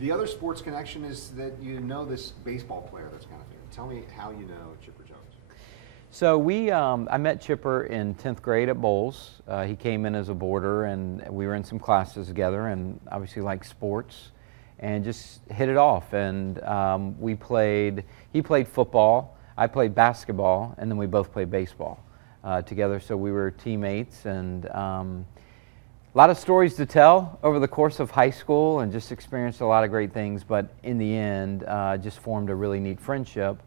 The other sports connection is that you know this baseball player that's kind of famous. Tell me how you know Chipper Jones. So I met Chipper in 10th grade at Bowles. He came in as a boarder, and we were in some classes together, and obviously liked sports, and just hit it off. And he played football, I played basketball, and then we both played baseball together. So we were teammates, and a lot of stories to tell over the course of high school, and just experienced a lot of great things. But in the end, just formed a really neat friendship.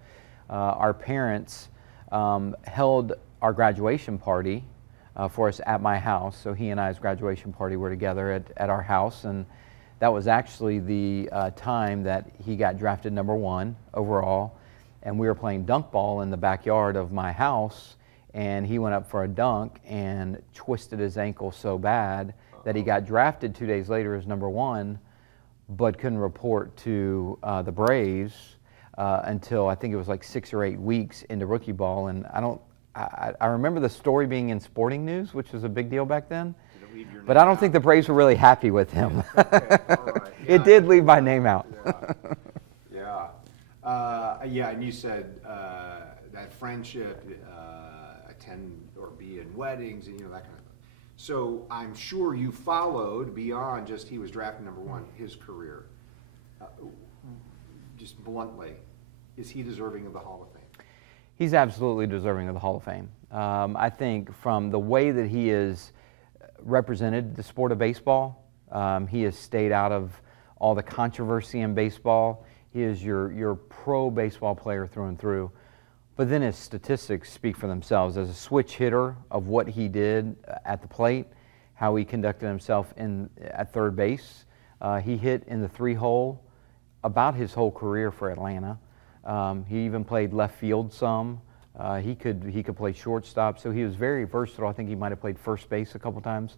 Our parents held our graduation party for us at my house. So he and I's graduation party were together at our house, and that was actually the time that he got drafted #1 overall. And we were playing dunk ball in the backyard of my house, and he went up for a dunk and twisted his ankle so bad that he got drafted 2 days later as #1, but couldn't report to the Braves until I think it was like 6 or 8 weeks into rookie ball. And I remember the story being in Sporting News, which was a big deal back then. But I don't think the Braves were really happy with him. Okay, all right. Yeah, it did leave my name out. Yeah, and you said that friendship, attend or be in weddings, and that kind of thing. So I'm sure you followed beyond just he was drafted #1, his career. Just bluntly, is he deserving of the Hall of Fame? He's absolutely deserving of the Hall of Fame. I think from the way that he is represented the sport of baseball, he has stayed out of all the controversy in baseball. He is your pro baseball player through and through. But then his statistics speak for themselves. As a switch hitter of what he did at the plate, how he conducted himself at third base. He hit in the 3-hole about his whole career for Atlanta. He even played left field some. He could play shortstop, so he was very versatile. I think he might have played first base a couple times.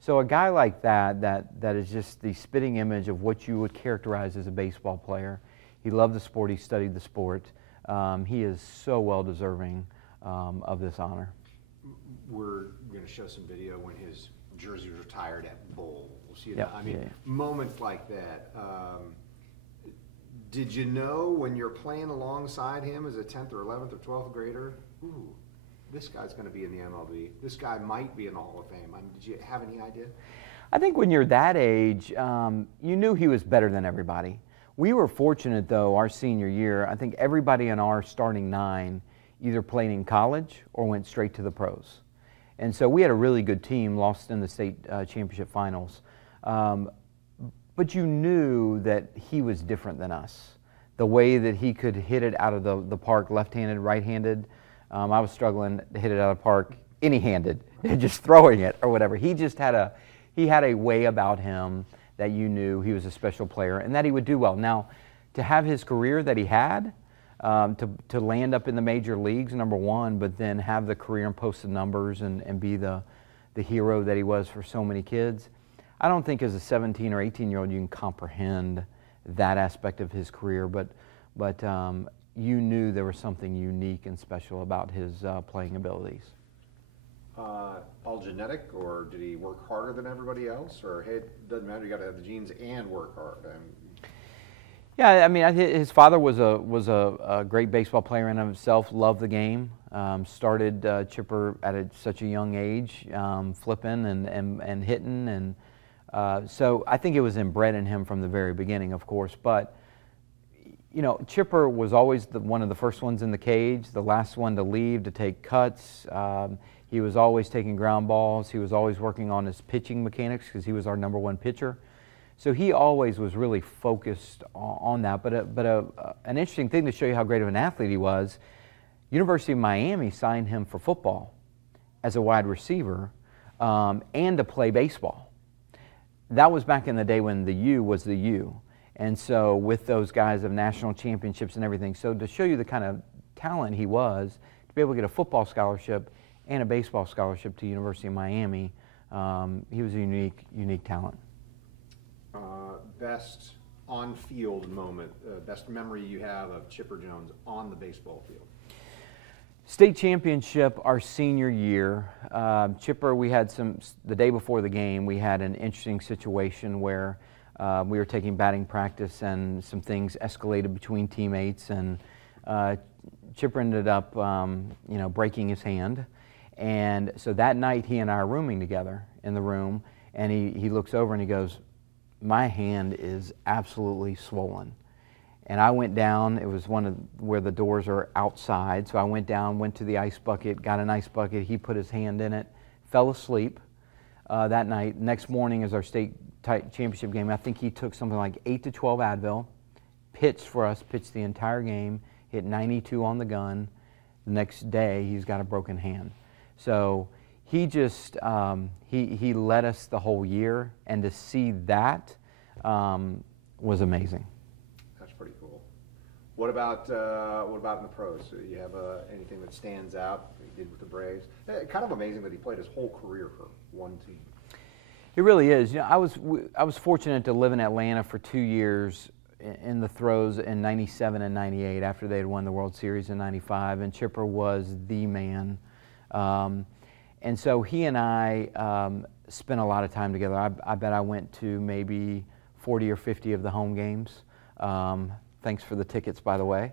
So a guy like that is just the spitting image of what you would characterize as a baseball player. He loved the sport. He studied the sport. He is so well deserving of this honor. We're going to show some video when his jersey was retired at Bowles. Yep. Moments like that. Did you know when you're playing alongside him as a 10th or 11th or 12th grader, ooh, this guy's going to be in the MLB. This guy might be in the Hall of Fame. Did you have any idea? I think when you're that age, you knew he was better than everybody. We were fortunate, though, our senior year. I think everybody in our starting 9 either played in college or went straight to the pros. And so we had a really good team, lost in the state championship finals. But you knew that he was different than us. The way that he could hit it out of the park, left-handed, right-handed. I was struggling to hit it out of the park any-handed, just throwing it or whatever. He just had a way about him that you knew he was a special player and that he would do well. Now, to have his career that he had, to land up in the major leagues, #1, but then have the career and post the numbers and be the hero that he was for so many kids, I don't think as a 17 or 18-year-old you can comprehend that aspect of his career, but you knew there was something unique and special about his playing abilities. All genetic, or did he work harder than everybody else? Or hey, it doesn't matter, you got to have the genes and work hard. Yeah, I mean, his father was a great baseball player in and of himself. Loved the game. Started Chipper at such a young age, flipping and hitting, and so I think it was inbred in him from the very beginning, of course. But Chipper was always one of the first ones in the cage, the last one to leave to take cuts. He was always taking ground balls. He was always working on his pitching mechanics because he was our #1 pitcher. So he always was really focused on that. But an interesting thing to show you how great of an athlete he was, University of Miami signed him for football as a wide receiver and to play baseball. That was back in the day when the U was the U. And so with those guys of national championships and everything, so to show you the kind of talent he was, to be able to get a football scholarship and a baseball scholarship to University of Miami, he was a unique talent. Best on-field moment, best memory you have of Chipper Jones on the baseball field? State championship our senior year. Chipper, we had the day before the game, we had an interesting situation where we were taking batting practice, and some things escalated between teammates, and Chipper ended up, breaking his hand. And so that night, he and I are rooming together in the room, and he looks over and he goes, "My hand is absolutely swollen." And I went down. It was one of where the doors are outside, so I went down, went to the ice bucket, got an ice bucket. He put his hand in it, fell asleep that night. Next morning is our state championship game. I think he took something like 8 to 12 Advil, pitched for us, pitched the entire game, hit 92 on the gun. The next day, he's got a broken hand. So he just, he led us the whole year, and to see that was amazing. That's pretty cool. What about in the pros? So you have anything that stands out that he did with the Braves? Kind of amazing that he played his whole career for one team. It really is. I was fortunate to live in Atlanta for 2 years in the throes in '97 and '98 after they had won the World Series in '95, and Chipper was the man. And so he and I spent a lot of time together. I bet I went to maybe 40 or 50 of the home games. Thanks for the tickets, by the way.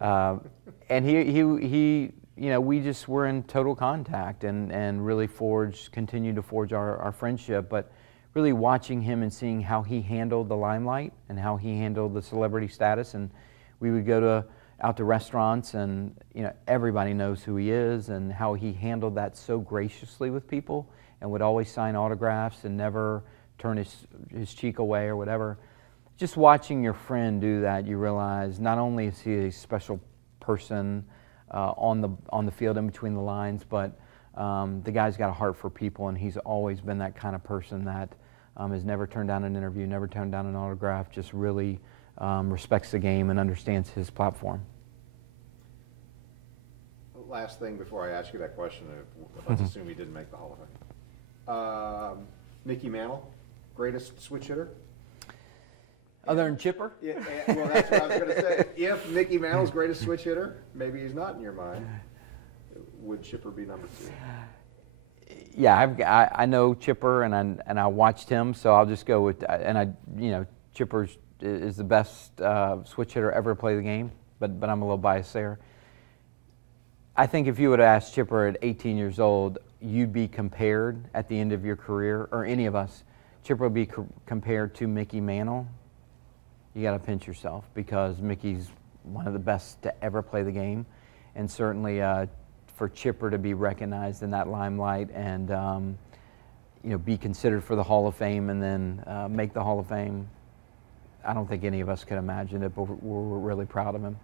And he we just were in total contact and really continued to forge our friendship. But really watching him and seeing how he handled the limelight and how he handled the celebrity status. And we would go out to restaurants, and everybody knows who he is, and how he handled that so graciously with people, and would always sign autographs and never turn his cheek away or whatever. Just watching your friend do that, you realize not only is he a special person on the field in between the lines, but the guy's got a heart for people, and he's always been that kind of person that has never turned down an interview, never turned down an autograph, just really respects the game and understands his platform. Last thing before I ask you that question, let's assume he didn't make the Hall of Fame. Mickey Mantle, greatest switch hitter? Other than Chipper? Yeah, well, that's what I was going to say. If Mickey Mantle's greatest switch hitter, maybe he's not in your mind, would Chipper be number 2? Yeah, I know Chipper, and I watched him, so I'll just go with, Chipper is the best switch hitter ever to play the game, but I'm a little biased there. I think if you would ask Chipper at 18 years old, you'd be compared at the end of your career, or any of us, Chipper would be compared to Mickey Mantle. You got to pinch yourself, because Mickey's one of the best to ever play the game, and certainly for Chipper to be recognized in that limelight and be considered for the Hall of Fame and then make the Hall of Fame, I don't think any of us could imagine it, but we're really proud of him.